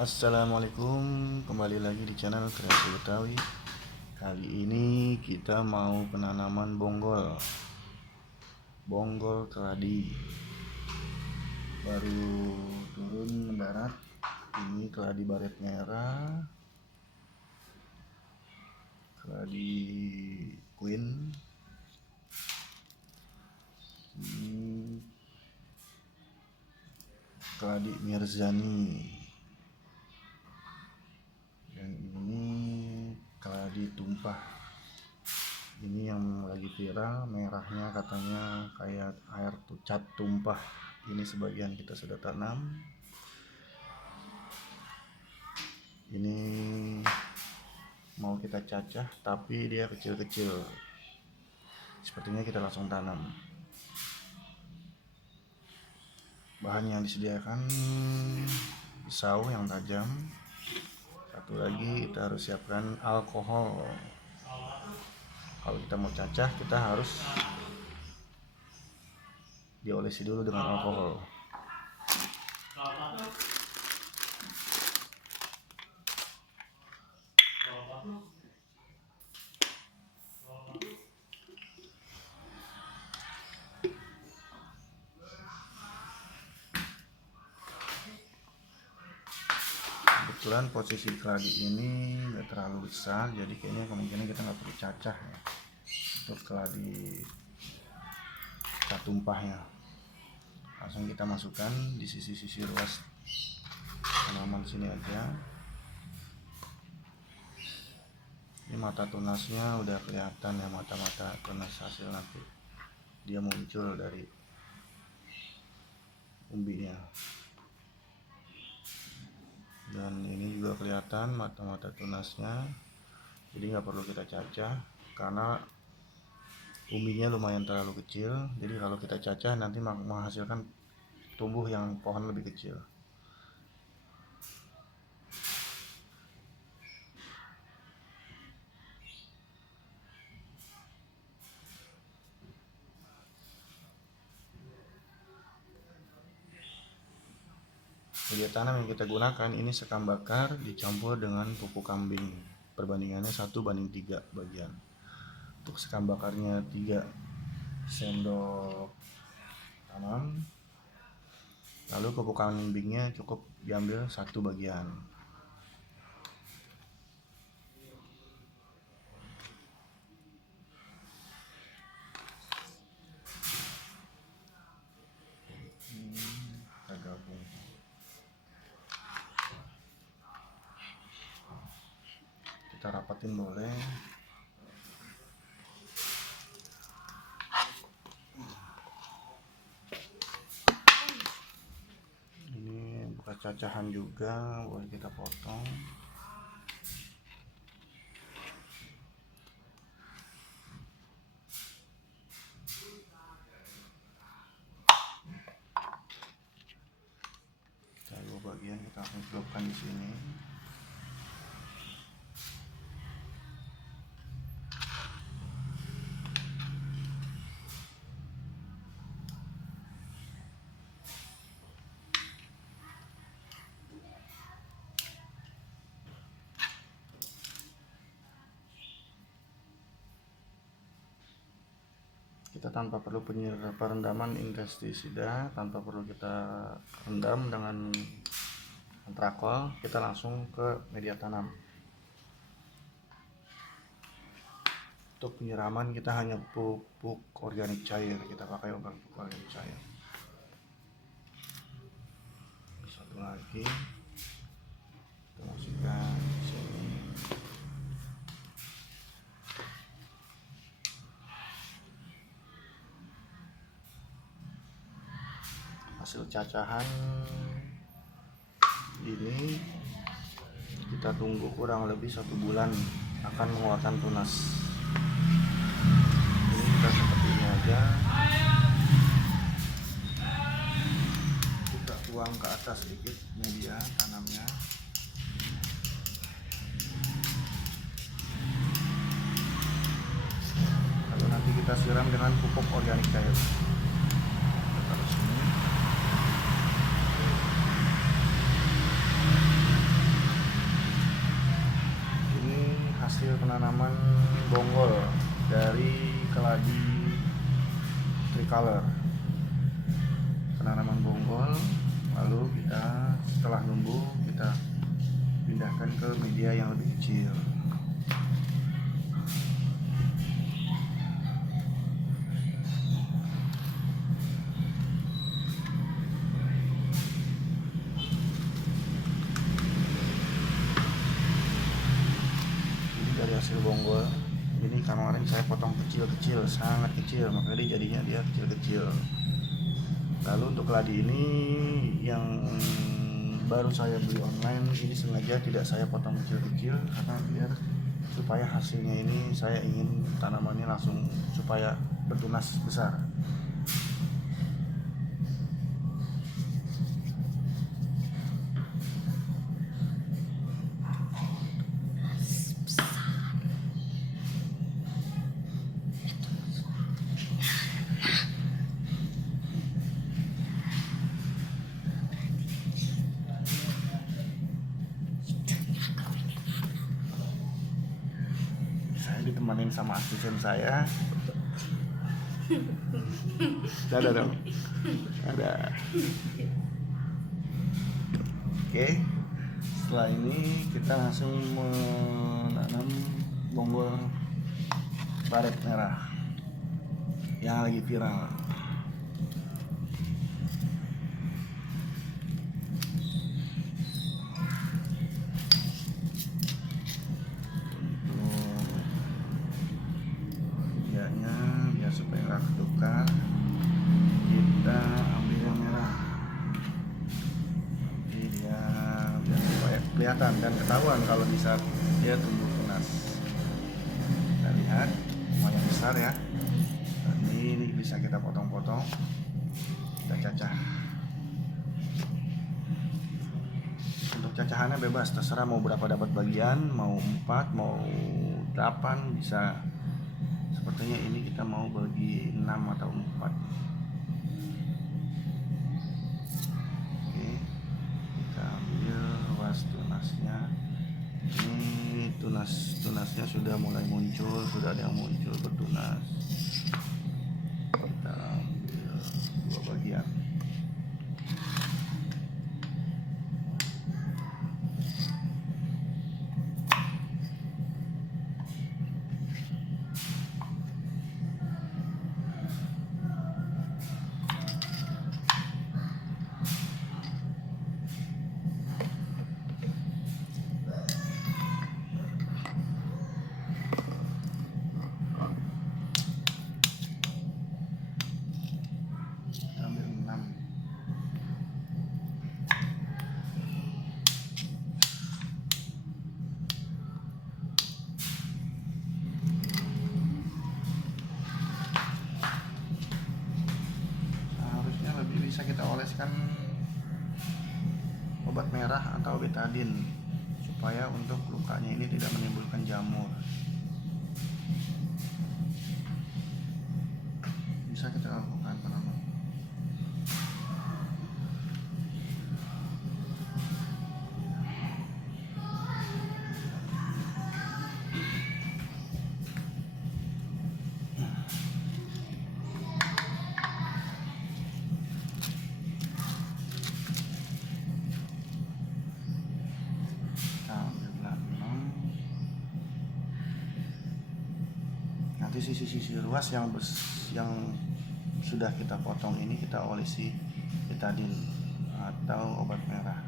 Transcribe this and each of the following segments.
Assalamualaikum, kembali lagi di channel Kreasi Betawi. Kali ini kita mau penanaman bonggol keladi. Baru turun mendarat. Ini keladi baret merah, keladi queen. Ini keladi Mirzani. Dan ini keladi tumpah. Ini yang lagi viral, merahnya katanya kayak air cat tumpah. Ini sebagian kita sudah tanam. Ini mau kita cacah tapi dia kecil-kecil. Sepertinya kita langsung tanam. Bahan yang disediakan pisau yang tajam. Satu lagi kita harus siapkan alkohol. Kalau kita mau cacah, kita harus diolesi dulu dengan alkohol. Kebetulan posisi keladi ini nggak terlalu besar, jadi kayaknya kemungkinan kita nggak perlu cacah ya untuk keladi cat tumpahnya. Langsung kita masukkan di sisi-sisi luas tanaman sini aja. Ini mata tunasnya udah kelihatan ya, mata-mata tunas hasil nanti dia muncul dari umbinya. Dan ini juga kelihatan mata-mata tunasnya, jadi nggak perlu kita cacah karena umbinya lumayan terlalu kecil. Jadi kalau kita cacah nanti menghasilkan tumbuh yang pohon lebih kecil. Media tanam yang kita gunakan ini sekam bakar dicampur dengan pupuk kambing. Perbandingannya 1:3 bagian. Untuk sekam bakarnya 3 sendok tanam. Lalu pupuk kambingnya cukup diambil 1 bagian. Kita gabung. Kita rapatin boleh. Ini bekas cacahan juga, boleh kita potong. Kita 2 bagian kita akan celupkan di sini. Kita tanpa perlu perendaman insektisida, tanpa perlu kita rendam dengan antrakol, kita langsung ke media tanam. Untuk penyiraman kita hanya pupuk organik cair, kita pakai pupuk organik cair. Satu lagi kita masukkan di sini. Hasil cacahan ini kita tunggu kurang lebih 1 bulan akan mengeluarkan tunas. Ini kita seperti ini aja, kita tuang ke atas sedikit media tanamnya. Lalu nanti kita siram dengan pupuk organik cair. Kita taruh sini. hasil penanaman bonggol dari keladi tricolor. Penanaman bonggol, lalu kita setelah numbuh kita pindahkan ke media yang lebih kecil. Jadi dari hasil bonggol ini kemarin saya potong kecil-kecil, sangat kecil, makanya jadinya dia kecil-kecil. Lalu untuk keladi ini yang baru saya beli online, ini sengaja tidak saya potong kecil-kecil karena biar supaya hasilnya ini saya ingin tanamannya langsung supaya bertunas besar. Saya ditemanin sama asisten saya. Ada dong. Ada. Oke. Setelah ini kita langsung menanam bonggol baret merah yang lagi viral. Biar supaya nggak ketukar, kita ambil yang merah. Jadi biar supaya kelihatan dan ketahuan kalau bisa dia tumbuh tunas. Kita lihat lumayan besar ya. Ini bisa kita potong-potong, kita cacah. Untuk cacahannya bebas, terserah mau berapa dapat bagian, mau 4, mau 8 bisa. Sepertinya ini kita mau bagi 6 atau 4. Oke, kita ambil ruas tunasnya. Ini tunasnya sudah mulai muncul, sudah ada yang muncul bertunas. Kita ambil 2 bagian. Bisa kita oleskan obat merah atau betadine supaya untuk lukanya ini tidak menimbulkan jamur. Bisa kita lakukan teman-teman. Nanti sisi-sisi ruas yang sudah kita potong ini kita olesi betadine atau obat merah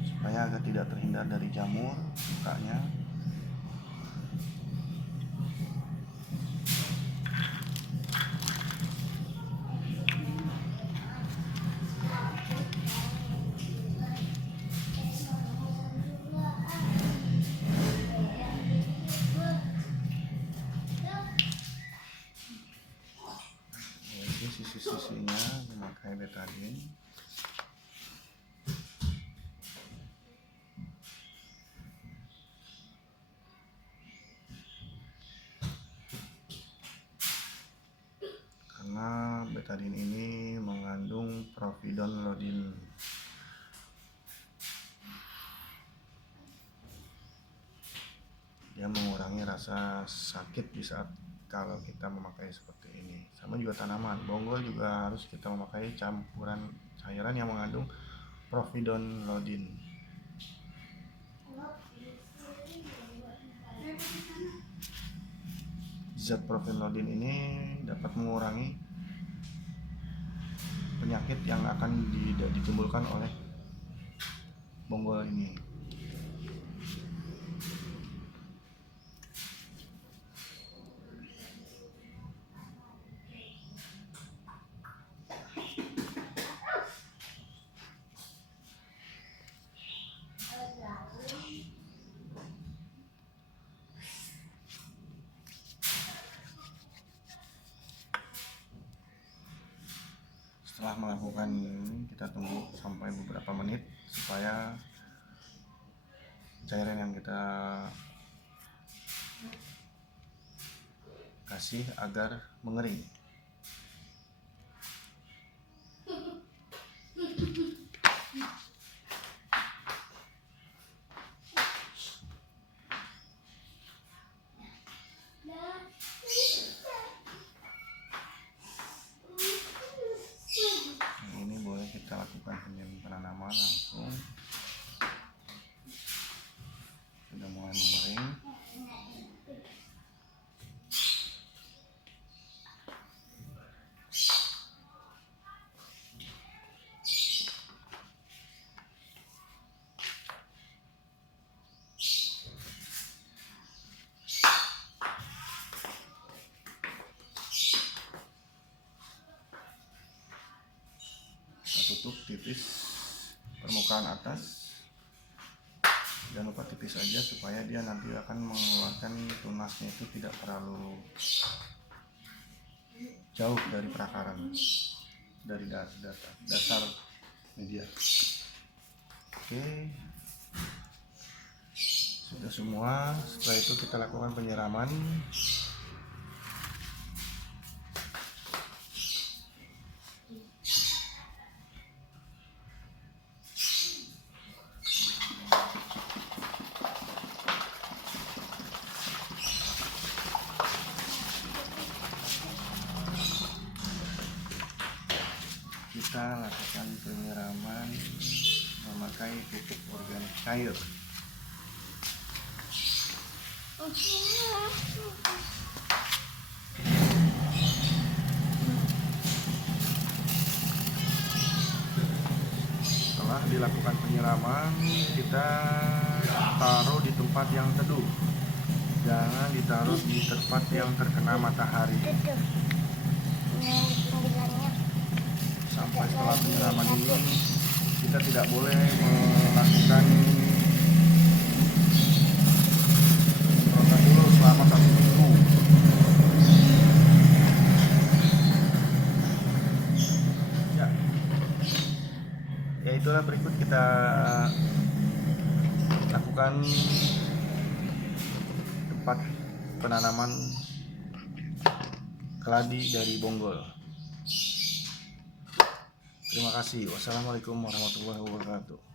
supaya agar tidak terhindar dari jamur lukanya. Sisi-sisinya memakai betadine. Karena betadine ini mengandung propidonolodin. rasa sakit di saat kalau kita memakai seperti ini. Sama juga tanaman, bonggol juga harus kita memakai campuran cairan yang mengandung providonlodin. Zat providonlodin ini dapat mengurangi penyakit yang akan ditimbulkan oleh bonggol ini. Setelah melakukan ini, kita tunggu sampai beberapa menit supaya cairan yang kita kasih agar mengering. Ini boleh kita lakukan penanaman langsung. Sudah mulai mengering. Tutup tipis permukaan atas, jangan lupa tipis saja supaya dia nanti akan mengeluarkan tunasnya itu tidak terlalu jauh dari perakaran, dari dasar media. Oke, sudah semua. Setelah itu kita lakukan penyiraman. Kita lakukan penyiraman memakai pupuk organik cair. Setelah dilakukan penyiraman, kita taruh di tempat yang teduh. Jangan ditaruh di tempat yang terkena matahari. Sampai setelah penyiraman ini, kita tidak boleh melakukan proses dulu selama 1 minggu. Ya itulah, berikut kita lakukan tempat penanaman keladi dari bonggol. Terima kasih. Wassalamualaikum warahmatullahi wabarakatuh.